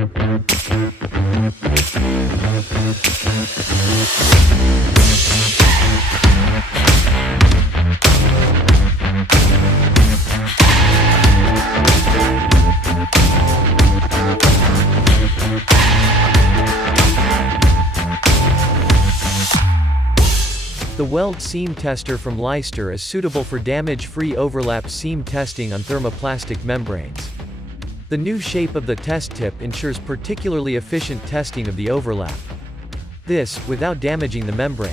The weld seam tester from LEISTER is suitable for damage-free overlap seam testing on thermoplastic membranes. The new shape of the test tip ensures particularly efficient testing of the overlap. This, without damaging the membrane.